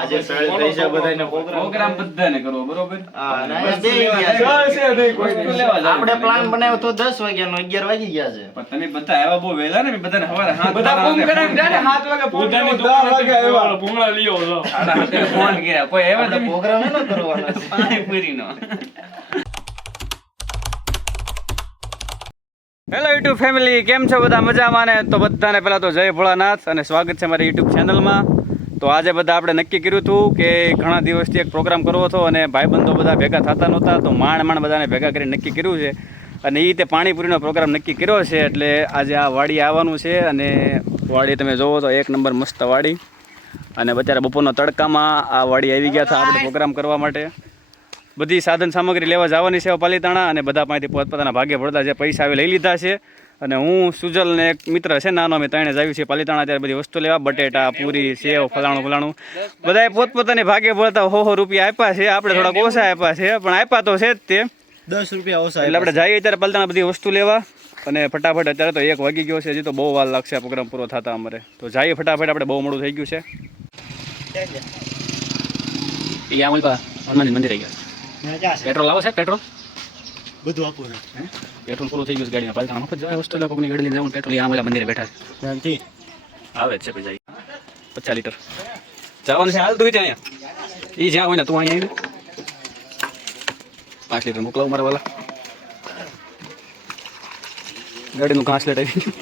આજે પૈસા બધાને પ્રોગ્રામ બધાને કરવો બરોબર. આપણે પ્લાન બનાવ્યો તો 10 વાગ્યાનો 11 વાગી ગયા છે. પણ તમે બધા આવ્યા બહુ વહેલા ને બધાને સવારે બધા ફોન કરાવીને જાય ને 7 વાગે પોતાની દુકાન હતી આવ્યા ભૂંગળા લીઓ છો. ફોન કર્યા કોઈ આવ્યા તમે પ્રોગ્રામ એનો કરવાનો છે. પાણીપુરીનો. હેલો યુટ્યુબ ફેમિલી, કેમ છો બધા? મજામાં ને? તો બધાને પહેલાં તો જય ભોળાનાથ અને સ્વાગત છે મારી યુટ્યુબ ચેનલમાં. તો આજે બધા આપણે નક્કી કર્યું હતું કે ઘણા દિવસથી એક પ્રોગ્રામ કરવો હતો અને ભાઈબંધો બધા ભેગા થતા નહોતા, તો માંડ બધાને ભેગા કરીને નક્કી કર્યું છે અને એ રીતે પાણીપુરીનો પ્રોગ્રામ નક્કી કર્યો છે. એટલે આજે આ વાડી આવવાનું છે અને વાડી તમે જોવો તો એક નંબર મસ્ત વાડી. અને બચારા બપોરના તડકામાં આ વાડી આવી ગયા હતા આપણે પ્રોગ્રામ કરવા માટે. બધી સાધન સામગ્રી લેવા જવાની છે પાલીતાણા અને બધા પાસેથી પોતપોતાના ભાગે પડતા જે પૈસા આવે લઈ લીધા છે. અને હું સુજલ ને એક મિત્ર છે નાનો, અમે ત્રણે જ આવ્યું છે પાલીતાણા ત્યારે બધી વસ્તુ લેવા, બટેટા, પૂરી, સેવ, ફલાણું બધાએ પોતપોતાની ભાગે પડતા 100 રૂપિયા આપ્યા છે. આપણે થોડાક ઓછા આપ્યા છે પણ આપ્યા તો છે જ તે 10 રૂપિયા ઓછા. એટલે આપણે જઈએ ત્યારે પાલીતાણા બધી વસ્તુ લેવા અને ફટાફટ. અત્યારે તો 1 વાગી ગયો છે, હજી તો બહુ વાર લાગશે આ પ્રોગ્રામ પૂરો થતા અમારે. તો જઈએ ફટાફટ, આપણે બહુ મોડું થઈ ગયું છે. હનુમાનજી મંદિર આવી ગયા. પેટ્રોલ આવો છે? પેટ્રોલ બધું આપું છે. પેટ્રોલ પૂરું થઈ ગયું છે ગાડીમાં. પાલતા મફત જાય હોસ્ટેલ કોકની ગાડી લઈને જવાનું. પેટ્રોલ આમેલા મંદિરે બેઠા છે. શાંતિ આવે જ છે ભાઈ. 50 લીટર જવાનું છે. હાલ તું અહીંયા એ જ્યાં હોય ને તું અહીંયા આવી 5 લીટર મોકલાવું મારા વાલા. ગાડીનું ઘાસ લેટ આવી ગયું.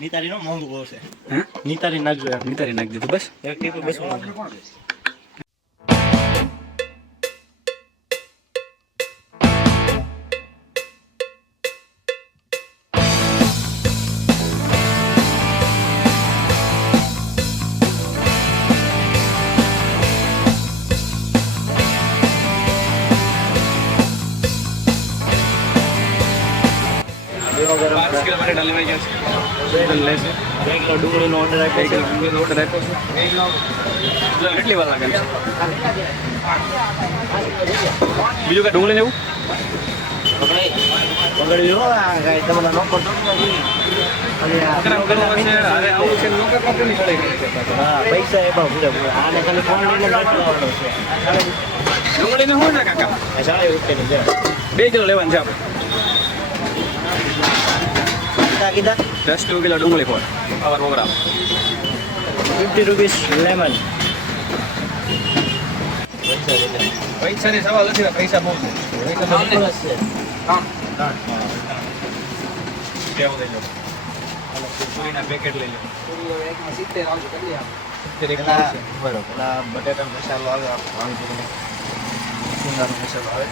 નીતારી નો મોંઘું બહુ છે. હે નીતારી નાખજો. નીતારી નાખી દીધું બસ. એક ટીપું બેસવું. ડુંગળીનો ઓર્ડર આપ્યો છે. કેટલી વાર લાગે છે? બીજું કઈ ડુંગળી લેવું? પકડવી હો આ ગાય તમને નોકર તો હા પૈસા એ પણ પૂરે આને ખાલી ફોન લઈને લાવવાનો છે. ડુંગળીને શું છે કાકા? 40 રૂપિયાની છે. 2 કિલો લેવાની છે આપણે. કીધા 10 કિલો ડુંગળી ફોડ આવા પ્રોગ્રામ. 50 rupees lemon. પૈસાની સવાલ નથી, પૈસા બહુ છે. પેકેટ લઈ લો. બટેટા મસાલો આવે, સિંગાનો મસાલો આવે,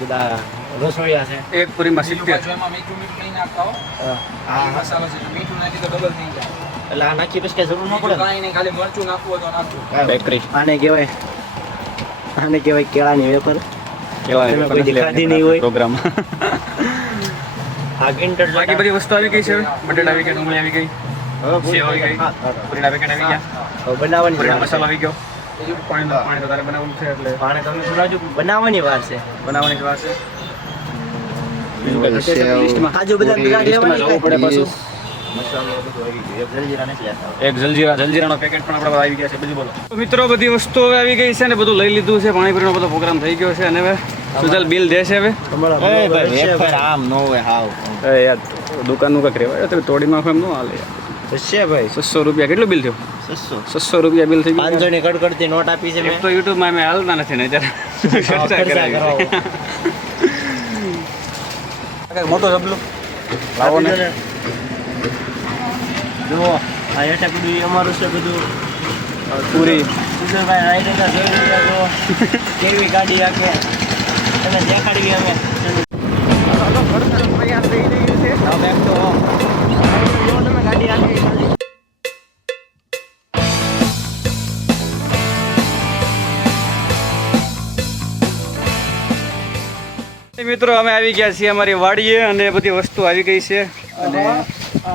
બધા રસોઈયા છે. એક પૂરીમાં 70. એટલે આ નાખી પછી કઈ જરૂર ન પડે. બેકરી આને કહેવાય કેળાની વેફર. તમે કોઈ ખાધી નહીં હોય પ્રોગ્રામ. આ કિંડર બાકી બધી વસ્તુ આવી ગઈ છે. બટેટા આવી ગયા, ડુંગળી આવી ગઈ, સેવ આવી ગઈ, પૂરીના પેકેટ આવી ગયા, બનાવવાની પૂરીનો વાર મસાલો આવી ગયો. પાણી તો તારે બનાવવાનું છે એટલે પાણી તમે બનાવજો. બનાવવાની વાર છે. બનાવવાની જ વાર છે. કાજુ બદામ ભેગા લેવાની જવું પડે પાછું. મસાલો બધું આવી ગયું. એક જલજીરા નથી લેતા. એક જલજીરાનો પેકેટ પણ આપણે આવી ગયા છે. બધું બોલો મિત્રો, બધી વસ્તુઓ હવે આવી ગઈ છે ને બધું લઈ લીધું છે. પાણીપુરીનો બધો પ્રોગ્રામ થઈ ગયો છે અને હવે સુજલ બિલ દેશે. હવે આમ નો હોય હાવ. યાર દુકાનનું કાંઈક રહેવાય તો તોડી નાખો એમ ન હાલે યાર. છે ભાઈ 600 રૂપિયા. કેટલું બિલ થયું? 600 રૂપિયા બિલ થઈ ગયું. 500 ની કડકડતી નોટ આપી છે મેં. એક તો યુટ્યુબમાં અમે હાલતા નથી ને અત્યારે ખર્ચા કરાવી. મોટો જબલું લાવો ને. જો આ હેઠે બધું અમારું છે બધું. પૂરી સુજલભાઈ રાઈડરના જોઈ રહ્યા છો કેવી ગાડી આકે એને દેખાડવી અમે. હા બેક તો જો તમે ગાડી આકે મિત્રો અમે આવી ગયા છીએ અમારી વાડીએ અને બધી વસ્તુ આવી ગઈ છે અને A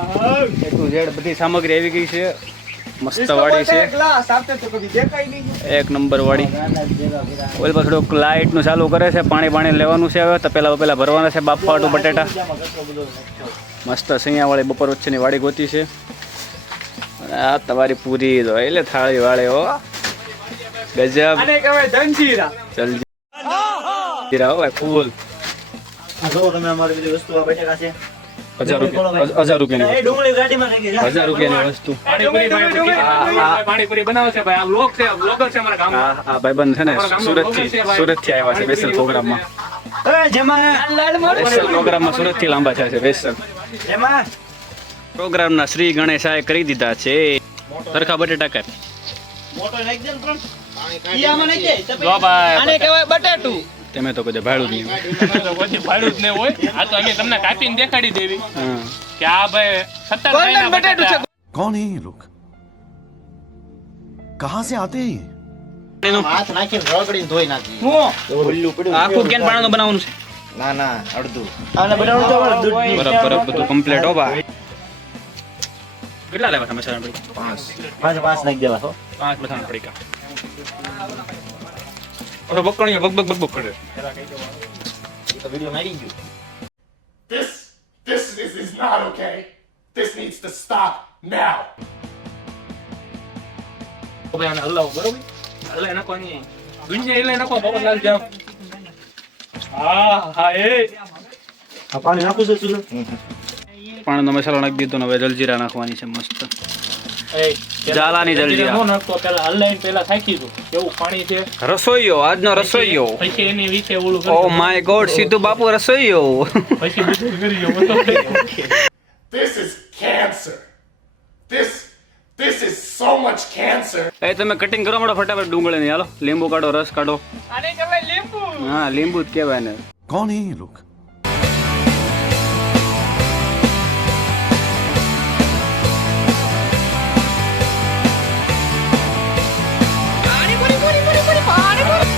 to Z બધી સામગ્રી આવી ગઈ છે. મસ્ત વાડી છે, એક નંબર વાડી. ઓલ પર થોડુંક લાઇટનું ચાલુ કરે છે, પાણી લેવાનું છે હવે તો પેલા ભરવાના છે બાફાટું બટેટા. મસ્ત સૈયાવાળી બપોર વચ્ચેની વાડી ગોતી છે. અને આ તમારી પૂરી તો એટલે થાળી વાળે હો ગજબ. જલજીરા હો ભાઈ ફૂલ. તમે અમારી બધી વસ્તુ આ બટેકા છે 1000 રૂપિયાની ડુંગળી ગાડીમાં થઈ ગઈ 1000 રૂપિયાની વસ્તુ. પાણીપુરી બનાવે છે ભાઈ. આ લોક છે, બ્લોગર છે અમારા ગામમાં. આ ભાઈબંધ છે ને સુરતથી આવ્યા છે સ્પેશિયલ પ્રોગ્રામમાં. સ્પેશિયલ પ્રોગ્રામમાં સુરતથી લાંબા થયા છે સ્પેશિયલ પ્રોગ્રામના શ્રી ગણેશાએ કરી દીધા છે સરખા બટેટા કર. મોટો નાખી દે પણ ઈ આમાં નાખી દે જો ભાઈ આને કહેવાય બટાટું. તમે તો કદે ભાડું જ નહીં. કોઈ ભાડું જ નહીં હોય. આ તો અમે તમને કાપીને દેખાડી દેવી હા કે આ ભાઈ 17 કોણ બટાટું છે? कौन है ये लोग कहां से आते हैं ये હાથ નાખીને રગડીને ધોઈ નાખી આખું કેન પાણાનું બનાવવાનું છે. ના અડધું આને બનાવવું તો બરાબર બધું કમ્પ્લીટ હો ભાઈ. કેટલા લેવા તમે મસાલા પડી? પાંચ નાખી દેવા હો 5 મસાલા પડી કા. ઓર બકણીઓ બક કરે. તો વિડિયો મારી ગયો This is not okay. This needs to stop now. ભાઈ આને હલાવો બરોબર. હલાય નાખવાની ગુંજે એટલે નાખો બાબરલાલ જાવ. હા એ આ પાણી નાખું છે સુલે પાણીનો મસાલો નાખી દીધો ને હવે જલજીરા નાખવાની છે મસ્ત. જાલાની જલજીરા. નો નાખતો પેલા હલાઈને પેલા થાકી દો. કેવું પાણી છે. રસોઈયો આજનો રસોઈયો. પછી એની વિશે ઓલું ઓ માય ગોડ સીધું બાપુ રસોઈયો. પછી બધું કરી ગયો. This is cancer. This is so much cancer. એ તમે કટિંગ કરો મળો ફટાફટ ડુંગળીની. હાલો લીંબુ કાઢો રસ કાઢો. આને કહેવાય લીંબુ. હા લીંબુ જ કહેવાય ને. कौन है ये लोग પાણીપુરી.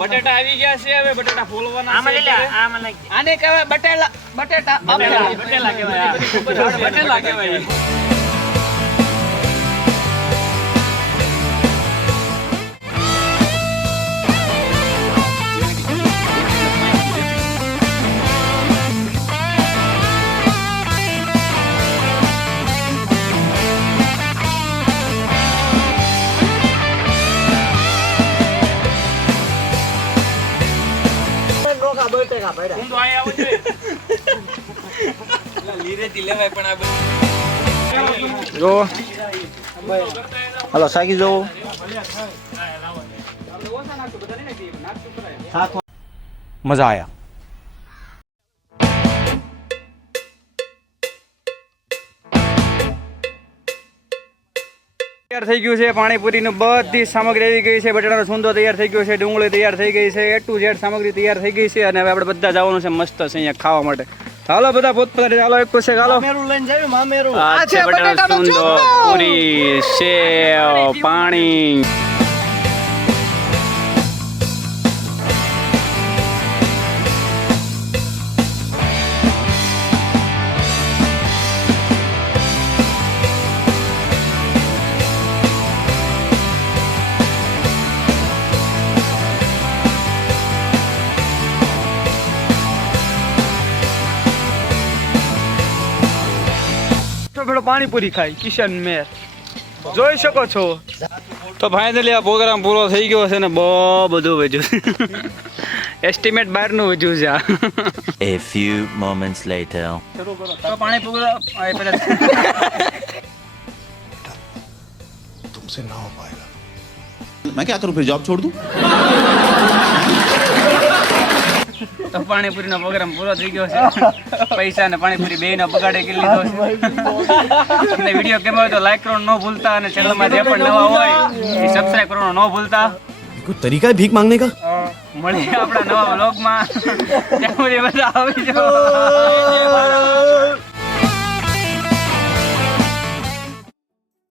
બટેટા આવી ગયા છે હવે બટેટા ફોલવાના છે. આમાં નાખી આને કહેવાય બટેટા. બટેલા કહેવાય. બટેલા કહેવાય. બટેકા પડ્યા ઊંધો આયા આવો જોઈએ. લીરેથી લેવાય પણ આ જો હાલો સાગી જોવો मजा आया તૈયાર થઈ ગયું છે પાણીપુરીનું બધી સામગ્રી આવી ગઈ છે. બટાટાનો છૂંદો તૈયાર થઈ ગયો છે, ડુંગળી તૈયાર થઈ ગઈ છે, A to Z સામગ્રી તૈયાર થઈ ગઈ છે અને હવે આપણે બધા જવાનું છે મસ્ત છે અહીંયા ખાવા માટે. હાલો બધા પોતપોતાની ચાલો એક છે હાલો. મામેરું લઈને જાવ મામેરું આ છે બટાટાનો છૂંદો, પૂરી, સેવ, પાણી. પેલો પાણીપુરી ખાય કિશન મેર જોઈ શકો છો. તો ફાઇનલી આ પ્રોગ્રામ પૂરો થઈ ગયો છે ને બહુ બધું વધ્યું. એસ્ટિમેટ 12 નું વધ્યું છે આ. A few moments later. તો પાણીપુરી तुमसे ना हो पाएगा मैं क्या करूं फिर जॉब छोड़ दूं તો પાણીપુરીનો પ્રોગ્રામ પૂરો થઈ ગયો છે. પૈસા ને પાણીપુરી બેયનો બગાડે કરી લીધો છે. તમને વિડીયો ગમ્યો હોય તો લાઈક કરવાનું ન ભૂલતા અને ચેનલમાં જે પણ નવા હોય એ સબસ્ક્રાઇબ કરવાનું ન ભૂલતા. कोई तरीका है भीख मांगने का મળીએ આપણા નવા વ્લોગમાં. ત્યાં સુધી બધા આવી જાઓ.